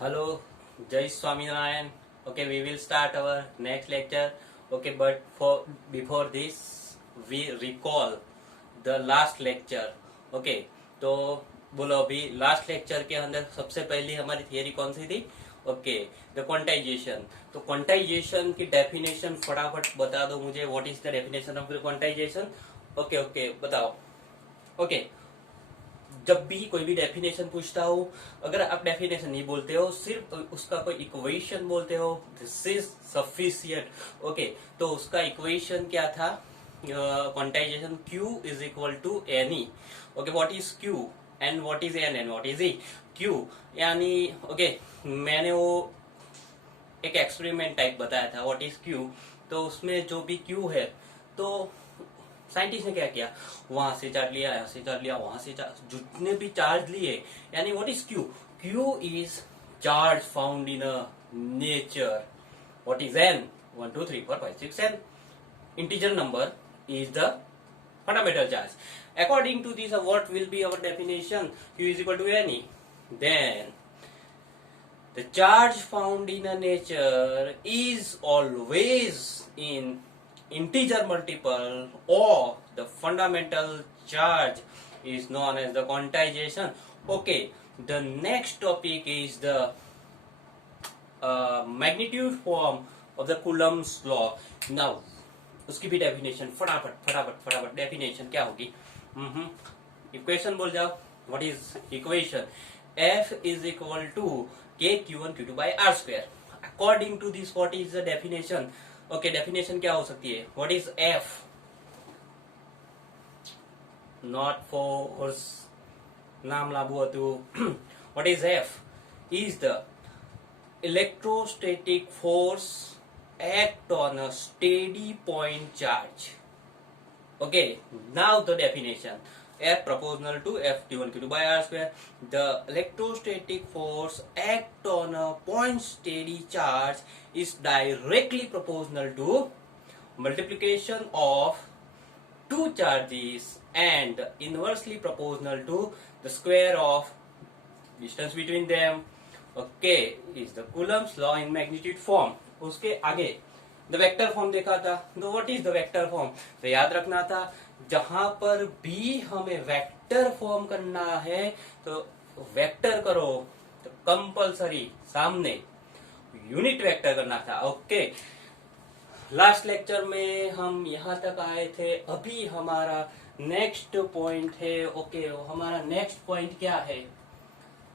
Hello, Jai Swaminarayan. Okay, we will start our next lecture. Okay, but for before this, we recall the last lecture. Okay, तो बोलो अभी last lecture के अंदर सबसे पहली हमारी थियरी कौन सी थी? Okay, the quantization. तो क्वांटाइजेशन की डेफिनेशन फटाफट बता दो मुझे. What is the definition of quantization? Okay okay बताओ. ओके, जब भी कोई भी डेफिनेशन पूछता हो, अगर आप डेफिनेशन नहीं बोलते हो, सिर्फ उसका कोई इक्वेशन बोलते हो, दिस इज सफिशियंट. ओके, तो उसका इक्वेशन क्या था? Quantization Q is equal to n e. Okay, what is Q and what is n and what is e? Q यानी ओके, मैंने वो एक एक्सपेरिमेंट टाइप बताया था व्हाट इज Q. तो उसमें जो भी Q है, तो साइंटिस्ट ने क्या किया, वहां से चार्ज लिया, यहाँ से चार्ज लिया, वहां से चार्ज, जितने भी चार्ज लिए, यानी what is Q? Q is charge found in a nature. What is N? 1 2 3 4 5 6 N. Integer number is the fundamental charge. According to this, what will be our definition? Q is equal to Ne. Then the charge found in a nature is always in integer multiple, or the fundamental charge is known as the quantization. Okay, the next topic is the magnitude form of the Coulomb's law. Now उसकी भी definition फटाफट फटाफट फटाफट. Definition क्या होगी? Equation बोल जाओ. What is equation? F is equal to K Q1 Q2 by R square. According to this, what is the definition? Okay, definition क्या हो सकती है? What is F? Not force. नाम लागू હતું. What is F? Is the electrostatic force act on a steady point charge. Okay, now the definition. F proportional to F Q1 Q2 by R square. The electrostatic force act on a point steady charge is directly proportional to multiplication of two charges and inversely proportional to the square of distance between them. Okay, is the Coulomb's law in magnitude form. उसके आगे the vector form देखा था. तो what is the vector form? तो याद रखना था, जहां पर भी हमें वेक्टर फॉर्म करना है तो वेक्टर करो, तो कंपलसरी सामने यूनिट वेक्टर करना था. ओके, लास्ट लेक्चर में हम यहां तक आए थे. अभी हमारा नेक्स्ट पॉइंट है. ओके, हमारा नेक्स्ट पॉइंट क्या है?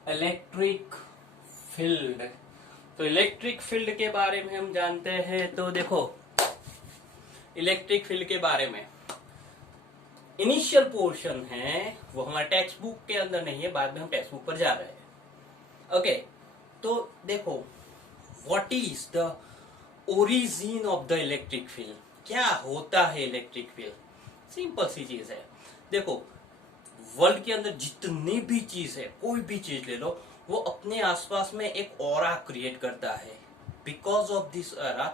Electric field. तो इलेक्ट्रिक फील्ड के बारे में हम जानते हैं. तो देखो, इलेक्ट्रिक फील्ड के बारे में इनिशियल पोर्शन है, वो हमारे टेक्स्ट बुक के अंदर नहीं है, बाद में हम टेक्स्ट बुक पर जा रहे हैं. ओके, तो देखो, what is the origin of the electric field? क्या होता है इलेक्ट्रिक फील्ड? सिंपल सी चीज है. देखो, वर्ल्ड के अंदर जितनी भी चीज है, कोई भी चीज ले लो, वो अपने आसपास में एक ऑरा क्रिएट करता है. बिकॉज ऑफ दिस ऑरा,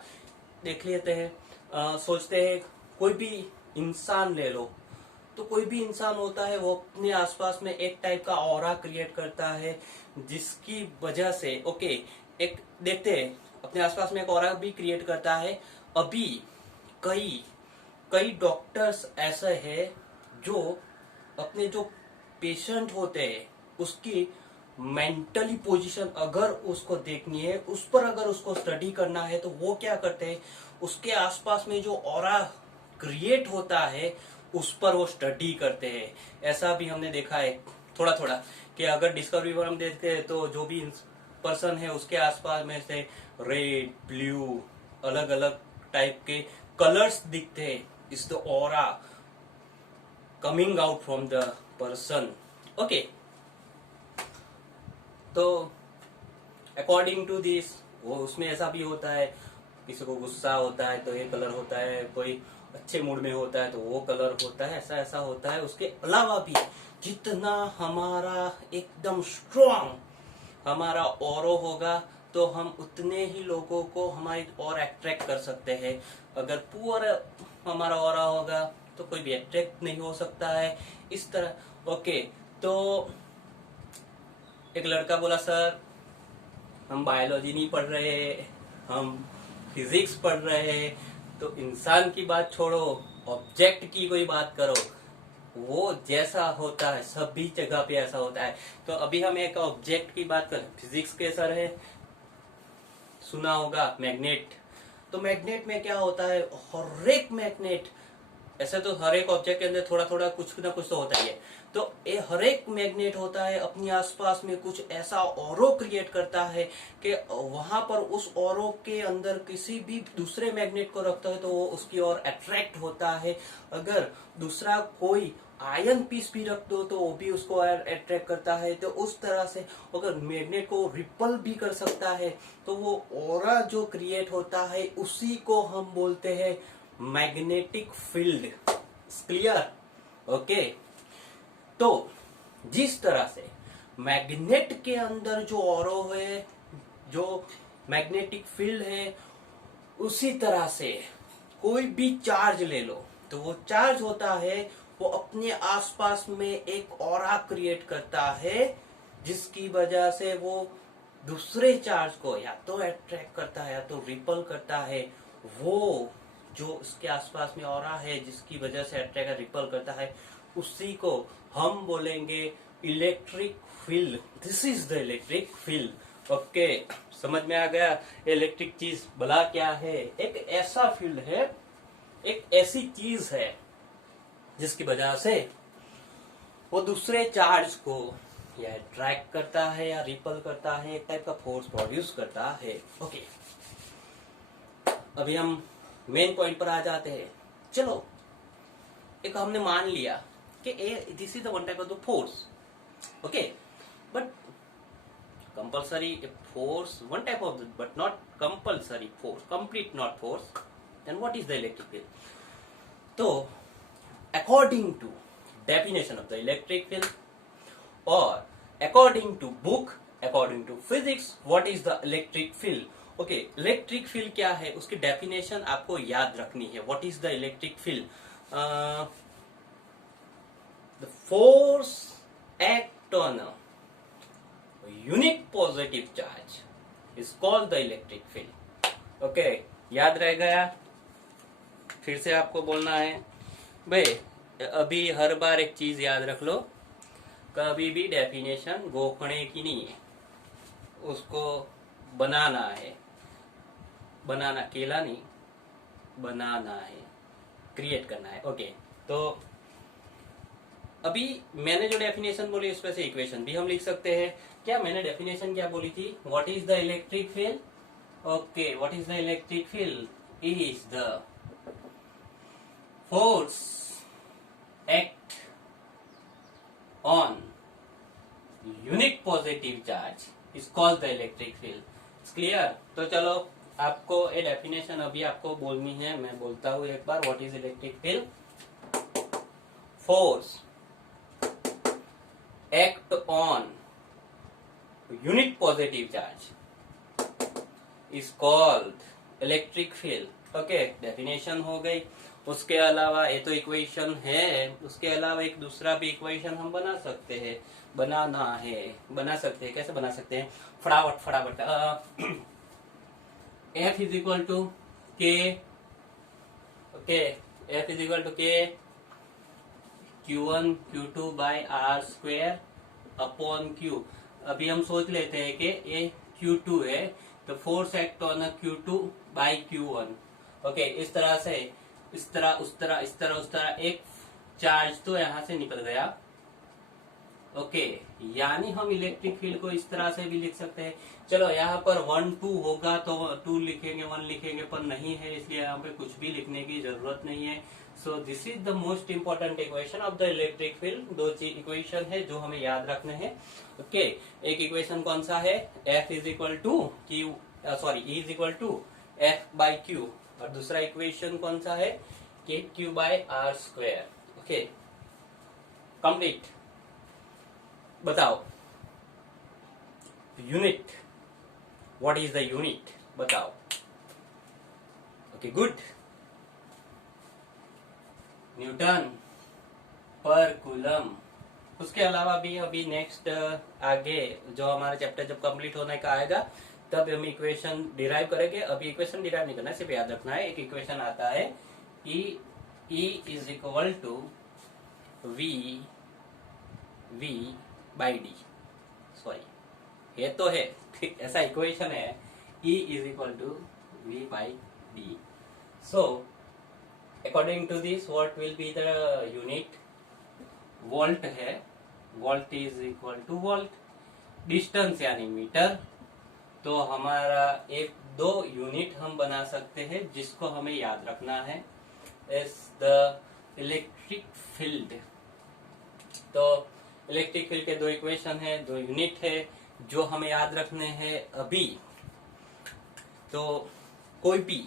देख लेते हैं, सोचते हैं, कोई भी इंसान ले लो, तो कोई भी इंसान होता है, वो अपने आसपास में एक टाइप का ऑरा क्रिएट करता है, जिसकी वजह से ओके, एक देखते हैं, अपने आसपास में एक ऑरा भी क्रिएट करता है. अभी कई कई डॉक्टर्स ऐसे हैं जो अपने जो पेशेंट होते हैं, उसकी मेंटली पोजीशन अगर उसको देखनी है, उस पर अगर उसको स्टडी करना है, तो वो क्या करते हैं, उसके आसपास में जो ऑरा क्रिएट होता है, उस पर वो स्टडी करते हैं. ऐसा भी हमने देखा है थोड़ा थोड़ा, कि अगर डिस्कवरी पर हम देखते हैं, तो जो भी पर्सन है, उसके आसपास में से रेड, ब्लू, अलग अलग टाइप के कलर्स दिखते हैं. Is the aura coming out from the person. Okay, तो अकॉर्डिंग टू दिस, वो उसमें ऐसा भी होता है, किसी को गुस्सा होता है तो ये कलर होता है, कोई अच्छे मूड में होता है तो वो कलर होता है, ऐसा ऐसा होता है. उसके अलावा भी जितना हमारा एकदम स्ट्रॉन्ग हमारा ऑरो होगा, तो हम उतने ही लोगों को हमारी और अट्रैक्ट कर सकते हैं. अगर पुअर हमारा ऑरा होगा, तो कोई भी अट्रैक्ट नहीं हो सकता है. इस तरह. ओके, तो एक लड़का बोला, सर हम बायोलॉजी नहीं पढ़ रहे, हम फिजिक्स पढ़ रहे हैं, तो इंसान की बात छोड़ो, ऑब्जेक्ट की कोई बात करो, वो जैसा होता है सभी जगह पे ऐसा होता है। तो अभी हम एक ऑब्जेक्ट की बात करें, फिजिक्स के सर है, सुना होगा मैग्नेट। तो मैग्नेट में क्या होता है, हर एक मैग्नेट, ऐसे तो हर एक ऑब्जेक्ट के अंदर थोड़ा थोड़ा कुछ ना कुछ तो होता ही है, तो ये हर एक मैग्नेट होता है अपने आसपास में कुछ ऐसा ऑरो क्रिएट करता है कि वहां पर उस ऑरो के अंदर किसी भी दूसरे मैग्नेट को रखता है तो वो उसकी ओर अट्रैक्ट होता है। अगर दूसरा कोई आयन पीस भी रख दो तो वो भी उसको अट्रैक्ट करता है। तो उस तरह से अगर मैग्नेट को रिपल भी कर सकता है तो वो ऑरा जो क्रिएट होता है उसी को हम बोलते हैं मैग्नेटिक फील्ड। क्लियर? ओके। तो जिस तरह से मैग्नेट के अंदर जो ऑरो है, जो मैग्नेटिक फील्ड है, उसी तरह से कोई भी चार्ज ले लो तो वो चार्ज होता है, वो अपने आसपास में एक ऑरा क्रिएट करता है जिसकी वजह से वो दूसरे चार्ज को या तो अट्रैक्ट करता है या तो रिपल करता है। वो जो उसके आसपास में ऑरा है जिसकी वजह से अट्रैक्ट रिपल करता है उसी को हम बोलेंगे electric field. This is the electric field. Okay, समझ में आ गया? इलेक्ट्रिक चीज भला क्या है? एक ऐसा फील्ड है, एक ऐसी चीज है जिसकी वजह से वो दूसरे चार्ज को या अट्रैक्ट करता है या रिपल करता है, एक टाइप का फोर्स प्रोड्यूस करता है। ओके, अभी हम मेन पॉइंट पर आ जाते हैं। चलो, एक हमने मान लिया कि this is the one type of the force. Okay, but compulsory force one type of but not compulsory force, complete not force. Then what is the electric field? तो according to definition of the electric field और according to book, according to physics, what is the electric field? Okay, electric field क्या है उसकी definition आपको याद रखनी है। What is the electric field? The force act on a unit positive charge is called the electric field. Okay, याद रह गया? फिर से आपको बोलना है भाई, अभी हर बार एक चीज याद रख लो, कभी भी डेफिनेशन गोखणे की नहीं है, उसको बनाना है। बनाना, केला नहीं, बनाना है, क्रिएट करना है। ओके, तो अभी मैंने जो डेफिनेशन बोली उस पर से इक्वेशन भी हम लिख सकते हैं। क्या मैंने डेफिनेशन क्या बोली थी? What is the electric field? Okay, what is the electric field? Is the force act on unit positive charge is called the electric field. Clear? तो चलो, आपको ये डेफिनेशन अभी आपको बोलनी है, मैं बोलता हूं एक बार। What is electric field? Force act on unit positive charge is called electric field. Okay, definition हो गई। उसके अलावा ये तो इक्वेशन है, उसके अलावा एक दूसरा भी इक्वेशन हम बना सकते हैं, बनाना है, बना सकते हैं। कैसे बना सकते हैं? फटाफट फटाफट। F is equal to k, okay, F is equal to k Q1 Q2 by r square upon Q। अभी हम सोच लेते हैं कि ये Q2 है, तो force act on Q2 by Q1। Okay, इस तरह से, इस तरह उस तरह, इस तरह उस तरह, एक चार्ज तो यहां से निकल गया। ओके, यानी हम इलेक्ट्रिक फील्ड को इस तरह से भी लिख सकते हैं। चलो, यहाँ पर 1 2 होगा तो 2 लिखेंगे, 1 लिखेंगे, पर नहीं है इसलिए यहाँ पे कुछ भी लिखने की जरूरत नहीं है। So this is the most important equation of the electric field. दो इक्वेशन है जो हमें याद रखने हैं। ओके, एक इक्वेशन कौन सा है? F is equal to q, sorry, E is equal to F by q, और दूसरा इक्वेशन कौन सा है? K q by r square. Okay, complete. बताओ, unit, what is the unit? बताओ। Okay, good. Newton per coulomb. उसके अलावा भी अभी नेक्स्ट आगे जो हमारा चैप्टर जब कंप्लीट होने का आएगा तब हम इक्वेशन डिराइव करेंगे। अभी इक्वेशन डिराइव नहीं करना है, सिर्फ याद रखना है एक इक्वेशन आता है कि E is equal to V by d. Sorry, ये तो है ऐसा इक्वेशन है, E is equal to V by d. So according to this what will be the unit? Volt है, volt is equal to volt, distance यानी metre. तो हमारा एक दो यूनिट हम बना सकते हैं जिसको हमें याद रखना है, इज द इलेक्ट्रिक फील्ड। तो इलेक्ट्रिक फील्ड के दो इक्वेशन है, दो यूनिट है जो हमें याद रखने हैं अभी। तो कोई भी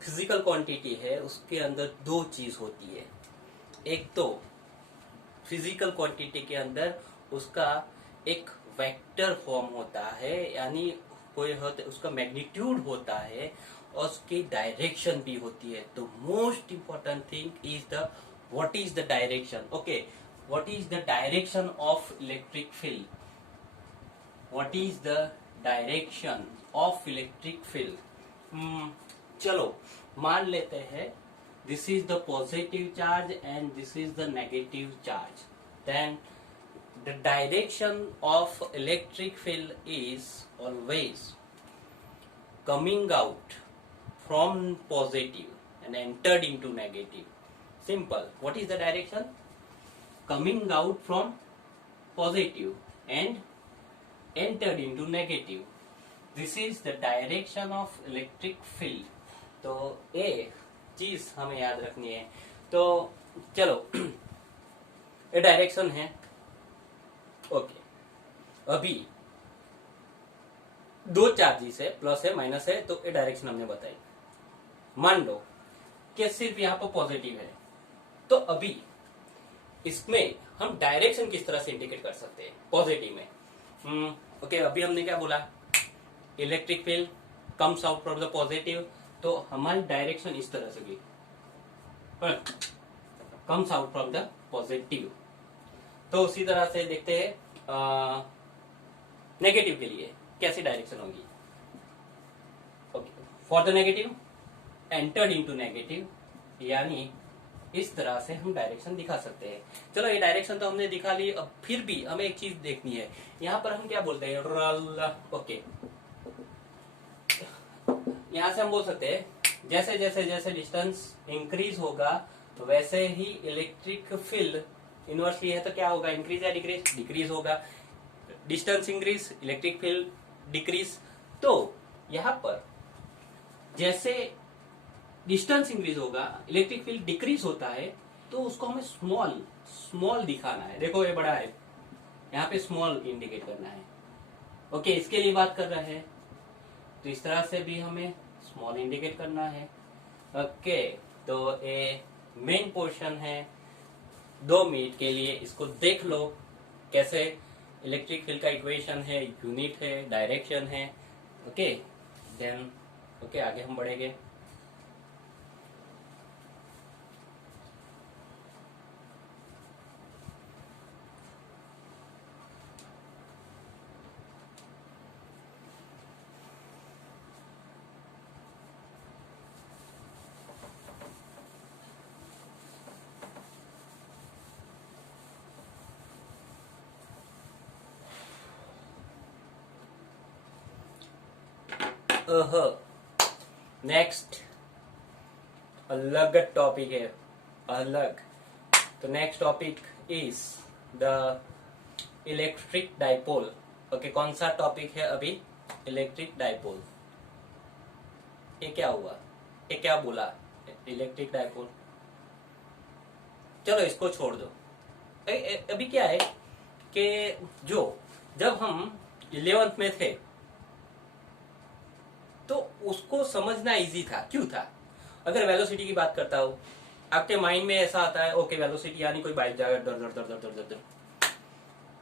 फिजिकल क्वांटिटी है उसके अंदर दो चीज होती है। एक तो फिजिकल क्वांटिटी के अंदर उसका एक वेक्टर फॉर्म होता है, यानी कोई होता उसका मैग्नीट्यूड होता है और उसकी डायरेक्शन भी होती है। तो most important thing is the what is the direction. Okay, what is the direction of electric field? What is the direction of electric field? चलो मान लेते हैं this is the positive charge and this is the negative charge. Then the direction of electric field is always coming out from positive and entered into negative. Simple. What is the direction? Coming out from positive and entered into negative. This is the direction of electric field. तो A चीज हमें याद रखनी है। तो चलो ये direction है। ओके, अभी दो चार्जेस है, प्लस है माइनस है, तो ये डायरेक्शन हमने बताई। मान लो कि सिर्फ यहाँ पर पॉजिटिव है, तो अभी इसमें हम डायरेक्शन किस तरह से इंडिकेट कर सकते हैं पॉजिटिव में? ओके, अभी हमने क्या बोला? Electric field comes out from the positive, तो हमारी डायरेक्शन इस तरह से भी comes out from the positive. तो उसी तरह से देखते हैं नेगेटिव के लिए कैसी डायरेक्शन होगी। Okay, for the negative entered into negative, यानी इस तरह से हम डायरेक्शन दिखा सकते हैं। चलो ये डायरेक्शन तो हमने दिखा ली, अब फिर भी हमें एक चीज देखनी है। यहाँ पर हम क्या बोलते हैं? ओके, यहाँ से हम बोल सकते हैं जैसे जैसे जैसे डिस्टेंस इंक्रीज होगा तो वैसे ही इलेक्ट्रिक फील्ड इनवर्सली है तो क्या होगा? इंक्रीज या डिक्रीज? डिक्रीज होगा। Distance increase, electric field decrease. तो यहाँ पर जैसे डिस्टेंस इंक्रीज होगा, इलेक्ट्रिक फील्ड डिक्रीज होता है, तो उसको हमें स्मॉल दिखाना है। देखो ये बड़ा है, यहाँ पे स्मॉल इंडिकेट करना है। ओके, इसके लिए बात कर रहे हैं, तो इस तरह से भी हमें स्मॉल इंडिकेट करना है। ओके, तो ये मेन पोर्शन है 2 मिनट के लिए, इसको देख लो कैसे इलेक्ट्रिक फील्ड का इक्वेशन है, यूनिट है, डायरेक्शन है। ओके, देन ओके आगे हम बढ़ेंगे। नेक्स्ट अलग टॉपिक है, अलग। तो next topic is the electric dipole. Okay, कौन सा टॉपिक है अभी? Electric dipole. ये क्या हुआ? ये क्या बोला? Electric dipole. चलो इसको छोड़ दो। अभी क्या है कि जब हम 11th में थे तो उसको समझना इजी था। क्यों था? अगर वेलोसिटी की बात करता हूं, आपके माइंड में ऐसा आता है ओके वेलोसिटी यानी कोई बाइक जाएगा दर दर दर दर दर दर।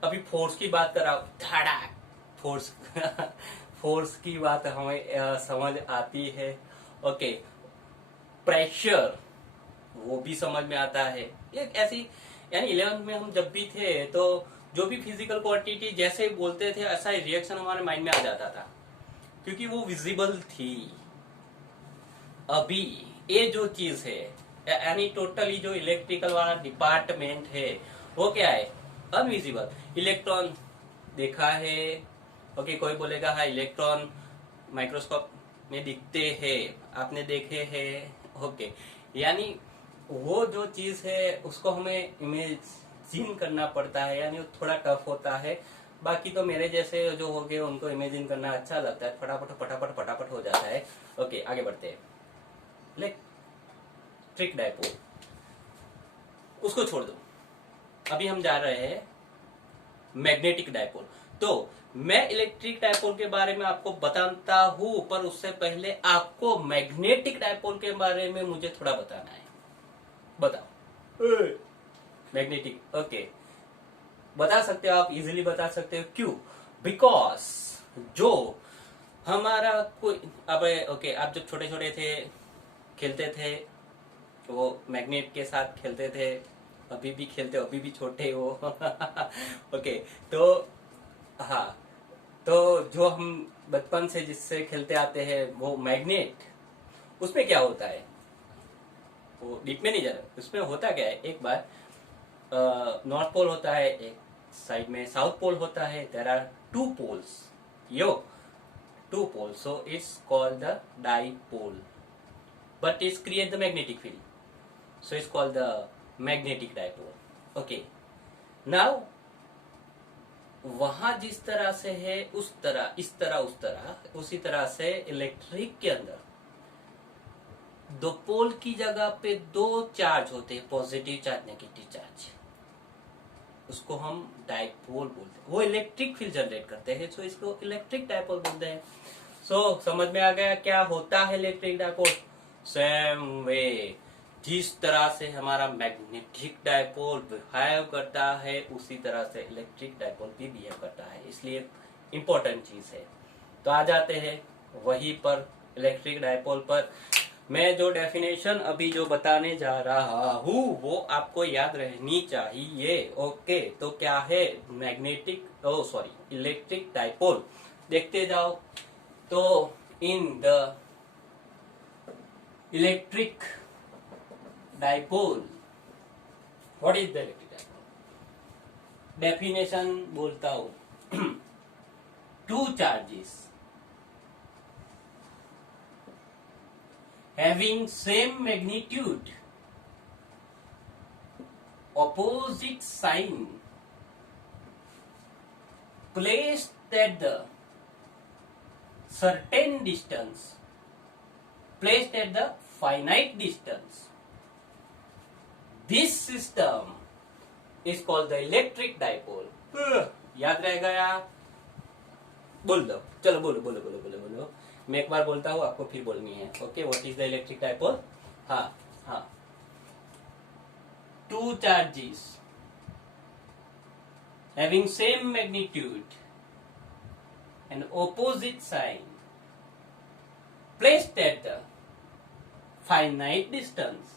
अभी फोर्स की बात कर रहा हूं, धड़ाक फोर्स फोर्स की बात हमें समझ आती है। ओके, प्रेशर वो भी समझ में आता है। एक ऐसी यानी 11th में हम जब भी थे तो जो भी फिजिकल क्वांटिटी जैसे बोलते थे ऐसा रिएक्शन हमारे माइंड में आ जाता था। क्योंकि वो विजिबल थी। अभी ये जो चीज है, यानी टोटली जो इलेक्ट्रिकल वाला डिपार्टमेंट है वो क्या है, अनविजिबल। इलेक्ट्रॉन देखा है, ओके, कोई बोलेगा हाँ इलेक्ट्रॉन माइक्रोस्कोप में दिखते हैं, आपने देखे हैं, ओके, यानी वो जो चीज है उसको हमें इमेजिन करना पड़ता है, यानी वो थोड़ा टफ होता है। बाकी तो मेरे जैसे जो हो गए उनको इमेजिन करना अच्छा लगता है, फटाफट फटाफट फटाफट हो जाता है। ओके, आगे बढ़ते हैं। इलेक्ट्रिक डायपोल उसको छोड़ दो, अभी हम जा रहे हैं मैग्नेटिक डायपोल। तो मैं इलेक्ट्रिक डायपोल के बारे में आपको बताता हूं, पर उससे पहले आपको मैग्नेटिक डायपोल के बारे में मुझे थोड़ा बताना है। बताओ। मैग्नेटिक, ओके, बता सकते हो आप, इजीली बता सकते हो। क्यों? बिकॉज जो हमारा कोई, अब ओके, आप जब छोटे छोटे थे खेलते थे, वो मैग्नेट के साथ खेलते थे, अभी भी खेलते हो, अभी भी छोटे हो। ओके, तो हाँ, तो जो हम बचपन से जिससे खेलते आते हैं वो मैग्नेट, उसमें क्या होता है, वो डीप में नहीं जा रहा, उसमें होता क्या है, एक बार नॉर्थ पोल होता है, एक साइड में साउथ पोल होता है, there are two poles, yo two poles, so it's called the dipole, but it create the magnetic field, so it's called the magnetic dipole. Okay, now वहां जिस तरह से है उस तरह, इस तरह, उस तरह, उसी तरह से इलेक्ट्रिक के अंदर दो पोल की जगह पे दो चार्ज होते हैं, पॉजिटिव चार्ज, नेगेटिव चार्ज, उसको हम डाइपोल बोलते हैं। वो इलेक्ट्रिक फील्ड जनरेट करते हैं, सो इसको इलेक्ट्रिक डाइपोल बोलते हैं। सो समझ में आ गया क्या होता है इलेक्ट्रिक डाइपोल? सेम वे जिस तरह से हमारा मैग्नेटिक डाइपोल बिहेव करता है, उसी तरह से इलेक्ट्रिक डाइपोल भी बिहेव करता है, इसलिए इंपॉर्टेंट चीज है। तो आ जाते हैं वहीं पर, इलेक्ट्रिक डाइपोल पर। मैं जो डेफिनेशन अभी जो बताने जा रहा हूँ वो आपको याद रहनी चाहिए। ओके, तो क्या है मैग्नेटिक, इलेक्ट्रिक डाइपोल, देखते जाओ। तो in the electric dipole, what is the electric dipole? Definition बोलता हूं, two charges having same magnitude, opposite sign, placed at the certain distance, placed at the finite distance, this system is called the electric dipole. याद रहेगा यार? बोल दो, चलो बोलो बोलो बोलो बोलो बोलो। मैं एक बार बोलता हूँ, आपको फिर बोलनी है। Okay, what is the electric dipole? हाँ हाँ, two charges having same magnitude and opposite sign placed at the finite distance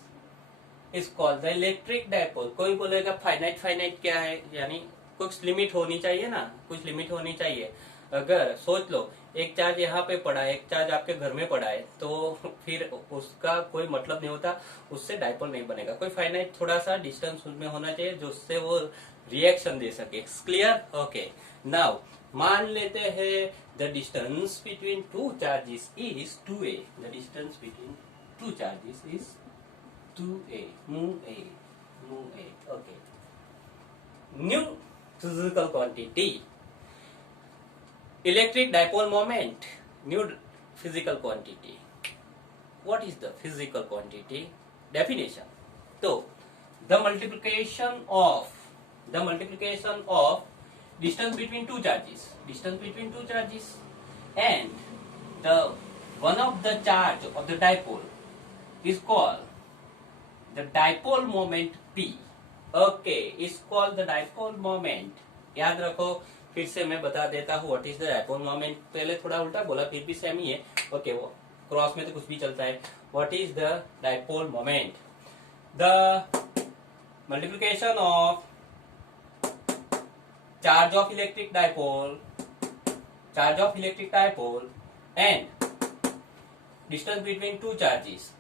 is called the electric dipole. कोई बोलेगा फाइनाइट, फाइनाइट क्या है? यानी कुछ लिमिट होनी चाहिए ना, कुछ लिमिट होनी चाहिए। अगर सोच लो एक चार्ज यहाँ पे पड़ा है, एक चार्ज आपके घर में पड़ा है, तो फिर उसका कोई मतलब नहीं होता, उससे डाइपोल नहीं बनेगा। कोई फाइनाइट थोड़ा सा डिस्टेंस उसमें होना चाहिए जिससे वो रिएक्शन दे सके। क्लियर? ओके, नाउ मान लेते हैं the distance between two charges is 2a, the distance between two charges is 2a, move a, move a, okay. New physical quantity, electric dipole moment, new physical quantity. What is the physical quantity? Definition. So, the multiplication of distance between two charges, and the one of the charge of the dipole is called the dipole moment P. Okay, is called the dipole moment. याद रखो, फिर से मैं बता देता हूँ what is the dipole moment. पहले थोड़ा उल्टा बोला, फिर भी सेम ही है। ओके, वो क्रॉस में तो कुछ भी चलता है। What is the dipole moment? The multiplication of charge of electric dipole and distance between two charges,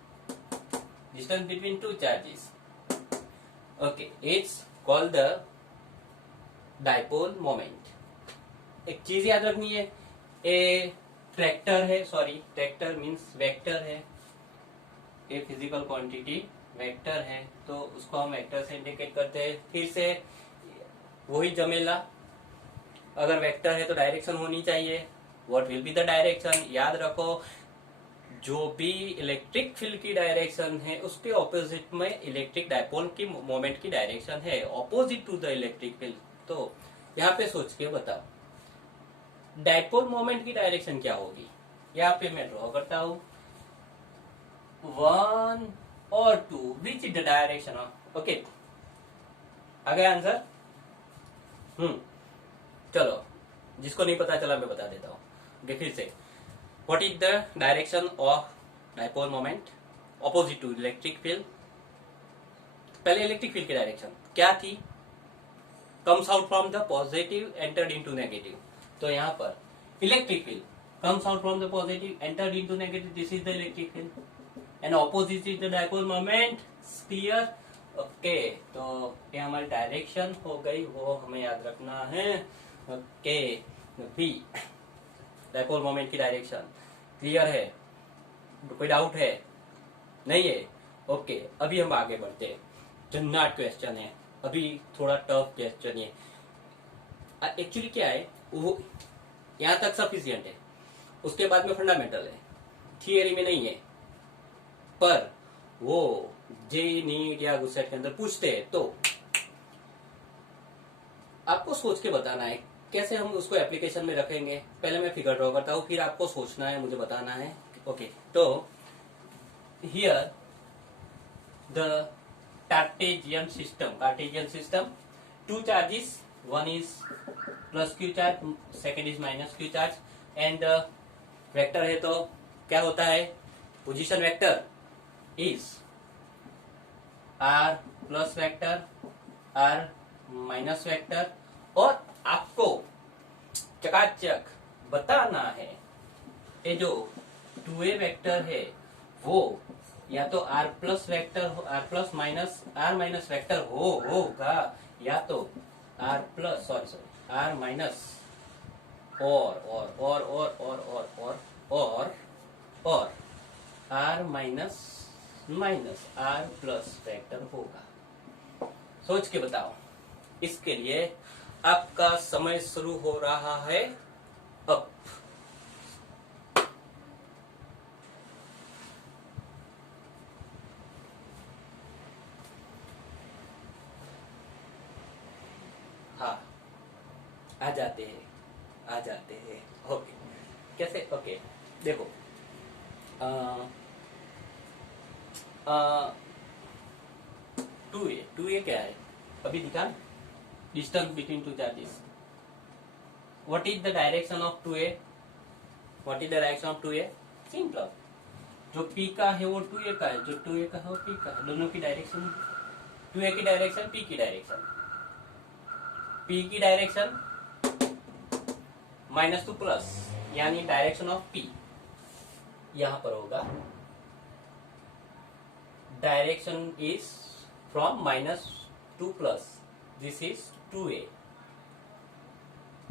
okay, it's called the dipole moment. एक चीज याद रखनी है, ए ट्रैक्टर है, सॉरी ट्रैक्टर मीन्स वेक्टर है, ए फिजिकल क्वांटिटी वेक्टर है, तो उसको हम वेक्टर से इंडिकेट करते हैं। फिर से वही जमेला, अगर वेक्टर है तो डायरेक्शन होनी चाहिए। What will be the direction, याद रखो जो भी इलेक्ट्रिक फील्ड की डायरेक्शन है उसके ऑपोजिट में इलेक्ट्रिक डायपोल की मोमेंट की डायरेक्शन है, opposite to the electric field. तो यहाँ पे सोच के बताओ डायपोल मोमेंट की डायरेक्शन क्या होगी। यहाँ पे मैं ड्रॉ करता हूं 1 और 2, which is the direction of, okay आ गया आंसर। चलो जिसको नहीं पता चला मैं बता देता हूँ। ओके फिर से, what is the direction of dipole moment opposite to electric field. पहले इलेक्ट्रिक फील्ड की डायरेक्शन क्या थी, comes out from the positive entered into negative. तो यहाँ पर electric field comes out from the positive entered into negative, this is the electric field and opposite is the dipole moment, clear. Okay तो ये हमारी direction हो गई, वो हमें याद रखना है। ओके बी डायपोल मोमेंट की डायरेक्शन क्लियर है, कोई डाउट है नहीं है। ओके अभी हम आगे बढ़ते हैं, जन्नाट क्वेश्चन है, अभी थोड़ा टफ क्वेश्चन है। एक्चुअली क्या है वो यहाँ तक सफिशियंट है, उसके बाद में फंडामेंटल है, थियरी में नहीं है, पर वो जे नीट या गुसेट के अंदर पूछते हैं तो आपको सोच के बताना है कैसे हम उसको एप्लीकेशन में रखेंगे। पहले मैं फिगर ड्रॉ करता हूँ, फिर आपको सोचना है, मुझे बताना है। ओके तो here the Cartesian system, two charges, one is plus q charge, second is minus q charge, and vector है तो क्या होता है, position vector is r plus vector r minus vector, और आपको चकाचक बताना है ये जो 2a वेक्टर है वो या तो r plus vector, r plus minus r minus vector होगा, या तो r प्लस r माइनस और r minus minus r plus vector होगा। सोच के बताओ। इसके लिए आपका समय शुरू हो रहा है अब। हाँ आ जाते हैं। ओके कैसे, ओके देखो टू ए क्या है अभी दिखा, distance between two charges. What is the direction of 2a, simple, जो p का है वो 2a का है, जो 2a का है वो p का है, दोनों की डायरेक्शन 2a की डायरेक्शन p की डायरेक्शन, p की डायरेक्शन माइनस टू प्लस, यानी डायरेक्शन ऑफ p यहां पर होगा, direction is from minus two plus, this is 2a,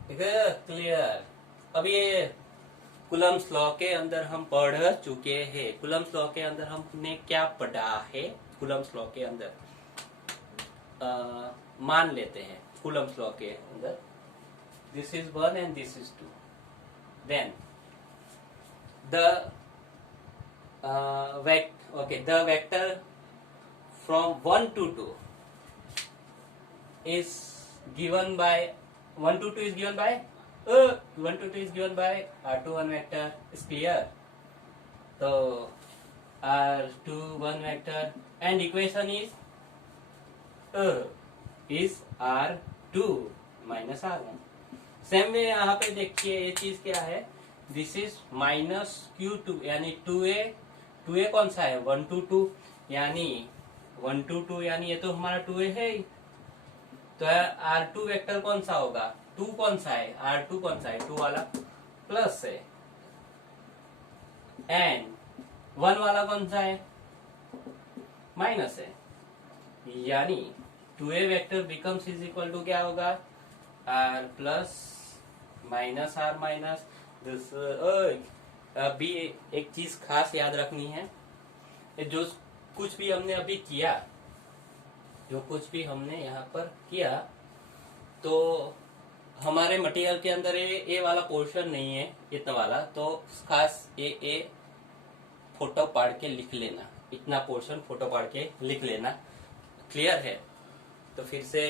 ठीक है क्लियर। अब ये कुलम्स लॉ के अंदर हम पढ़ चुके हैं। कुलम्स लॉ के अंदर हमने क्या पढ़ा है, कुलम्स लॉ के अंदर मान लेते हैं कुलम्स लॉ के अंदर this is 1 and this is 2, then the vector from 1 to 2 is given by 1 to 2 is given by r21 vector, is clear। so r21 vector and equation is r2 minus r1। Same way यहाँ पे देखिए ये चीज क्या है, this is minus q2 यानी 2a कौन सा है 1 to 2, यानी 1 to 2 यानी ये तो हमारा 2a है ही, तो r2 वेक्टर कौन सा होगा, 2 कौन सा है, r2 कौन सा है 2 वाला प्लस है, एंड 1 वाला कौन सा है, माइनस है, यानी 2a vector becomes is equal to क्या होगा, r plus minus r minus this. अभी एक चीज खास याद रखनी है, जो कुछ भी हमने अभी किया, जो कुछ भी हमने यहाँ पर किया, तो हमारे मटेरियल के अंदर ए वाला पोर्शन नहीं है इतना वाला, तो खास ए फोटो पाड़ के लिख लेना, इतना पोर्शन फोटो पाड़ के लिख लेना। क्लियर है? तो फिर से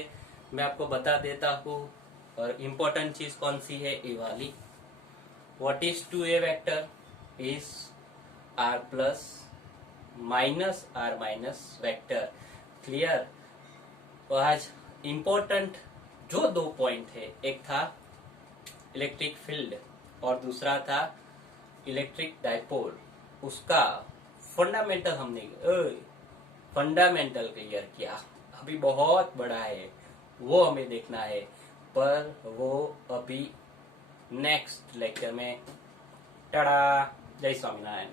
मैं आपको बता देता हूँ, और इम्पोर्टेंट चीज कौन सी है, ए वाली। What is 2a vector is r plus minus r minus vector. Clear? तो आज इम्पोर्टेंट जो 2 पॉइंट है, एक था इलेक्ट्रिक फील्ड और दूसरा था इलेक्ट्रिक डाइपोल, उसका फंडामेंटल हमने फंडामेंटल क्लियर किया। अभी बहुत बड़ा है, वो हमें देखना है, पर वो अभी नेक्स्ट लेक्चर में। टाटा, जय स्वामीनारायण।